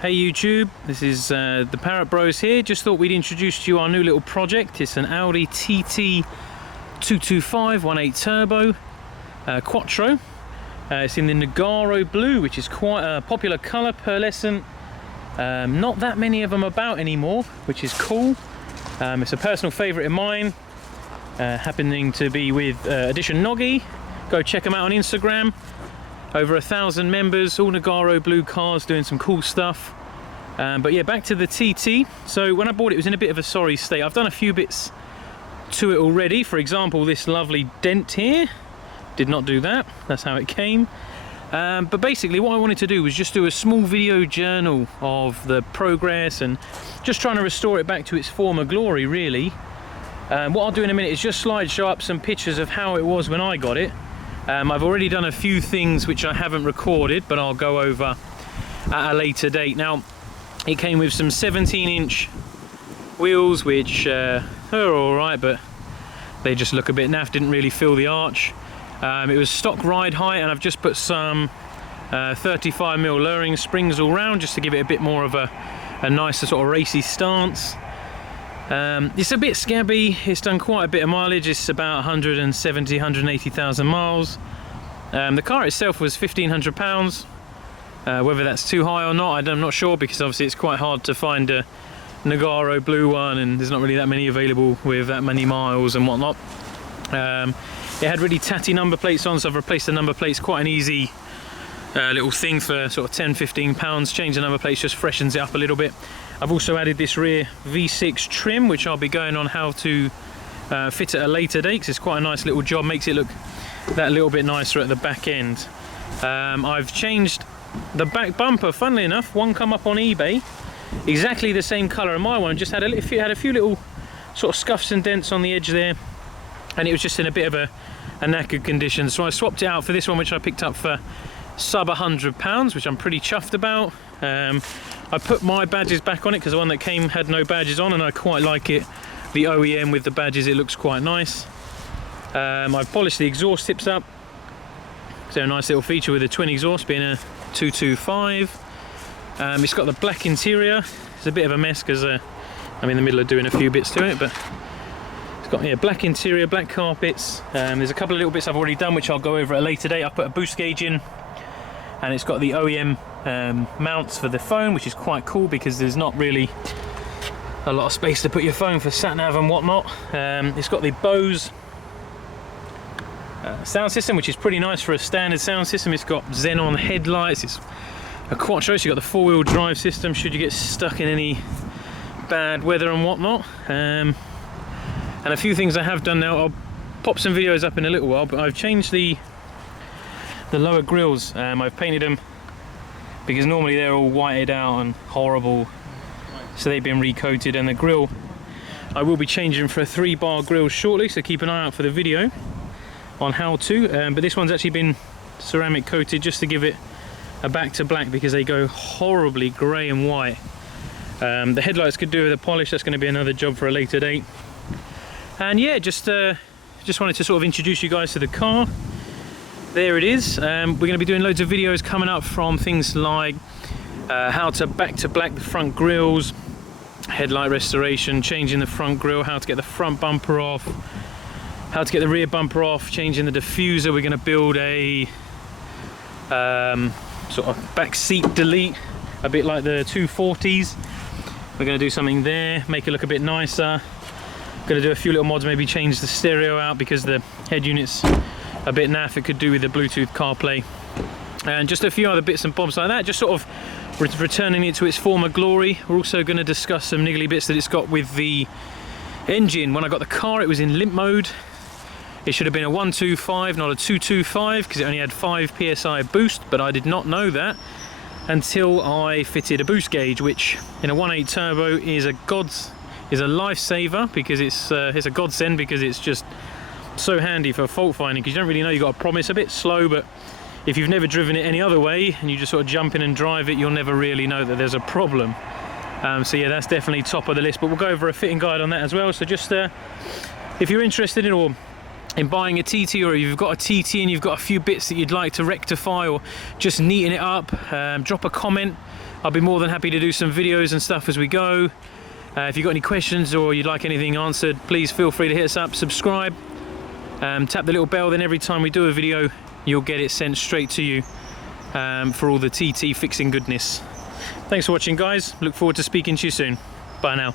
Hey YouTube, this is the Parrot Bros here. Just thought we'd introduce to you our new little project. It's an Audi TT 225 1.8 turbo quattro. It's in the Nogaro blue, which is quite a popular colour, pearlescent. Not that many of them about anymore, which is cool. It's a personal favourite of mine, happening to be with Edition Noggy. Go check them out on Instagram. Over 1,000 members, all Nogaro blue cars, doing some cool stuff. But yeah, back to the TT. So when I bought it, it was in a bit of a sorry state. I've done a few bits to it already. For example, this lovely dent here. Did not do that. That's how it came. But basically what I wanted to do was just do a small video journal of the progress and just trying to restore it back to its former glory, really. What I'll do in a minute is just slideshow up some pictures of how it was when I got it. I've already done a few things which I haven't recorded, but I'll go over at a later date. Now, it came with some 17-inch wheels, which are alright, but they just look a bit naff, didn't really fill the arch. It was stock ride height, and I've just put some 35mm lowering springs all round, just to give it a bit more of a nicer sort of racy stance. It's a bit scabby. It's done quite a bit of mileage. It's about 170, 180,000 miles. The car itself was £1,500. Whether that's too high or not, I'm not sure, because obviously it's quite hard to find a Nogaro blue one, and there's not really that many available with that many miles and whatnot. It had really tatty number plates on, so I've replaced the number plates. Quite an easy little thing for sort of £10–15. Change the number plates just freshens it up a little bit. I've also added this rear V6 trim, which I'll be going on how to fit at a later date, because it's quite a nice little job, makes it look that little bit nicer at the back end. I've changed the back bumper, funnily enough. One come up on eBay, exactly the same colour as my one, just had a few little sort of scuffs and dents on the edge there, and it was just in a bit of a knackered condition. So I swapped it out for this one, which I picked up for sub £100, which I'm pretty chuffed about. I put my badges back on it because the one that came had no badges on, and I quite like it. The OEM with the badges, it looks quite nice. I've polished the exhaust tips up. So a nice little feature with a twin exhaust, being a 225. It's got the black interior. It's a bit of a mess because I'm in the middle of doing a few bits to it, but it's got black interior, black carpets. There's a couple of little bits I've already done, which I'll go over at a later date. I put a boost gauge in, and it's got the OEM mounts for the phone, which is quite cool because there's not really a lot of space to put your phone for sat nav and whatnot. It's got the Bose sound system, which is pretty nice for a standard sound system. It's got xenon headlights. It's a quattro, so you've got the four-wheel drive system should you get stuck in any bad weather and whatnot. And a few things I have done now. I'll pop some videos up in a little while, but I've changed the lower grills. I've painted them because normally they're all whited out and horrible, so they've been recoated. And the grill, I will be changing for a 3-bar grill shortly, so keep an eye out for the video on how to. But this one's actually been ceramic coated just to give it a back to black, because they go horribly grey and white. The headlights could do with a polish. That's going to be another job for a later date. And yeah, just wanted to sort of introduce you guys to the car. There it is. We're going to be doing loads of videos coming up, from things like how to back to black the front grills, headlight restoration, changing the front grille, how to get the front bumper off, how to get the rear bumper off, changing the diffuser. We're going to build a sort of back seat delete, a bit like the 240s. We're going to do something there, make it look a bit nicer. Going to do a few little mods, maybe change the stereo out because the head unit's a bit naff. It could do with the Bluetooth CarPlay, and just a few other bits and bobs like that, just sort of returning it to its former glory. We're also going to discuss some niggly bits that it's got with the engine. When I got the car, it was in limp mode. It should have been a 125, not a 225, because it only had 5 psi boost, but I did not know that until I fitted a boost gauge, which in a 1.8 turbo is a lifesaver, because it's a godsend, because it's just so handy for fault finding, because you don't really know. You've got a problem. It's a bit slow, but if you've never driven it any other way and you just sort of jump in and drive it, you'll never really know that there's a problem. So yeah, that's definitely top of the list, but we'll go over a fitting guide on that as well. So just if you're interested in, or in buying a TT, or if you've got a TT and you've got a few bits that you'd like to rectify or just neaten it up, drop a comment. I'll be more than happy to do some videos and stuff as we go. If you've got any questions or you'd like anything answered, please feel free to hit us up, subscribe, tap the little bell, then every time we do a video you'll get it sent straight to you for all the TT fixing goodness. Thanks for watching, guys. Look forward to speaking to you soon. Bye now.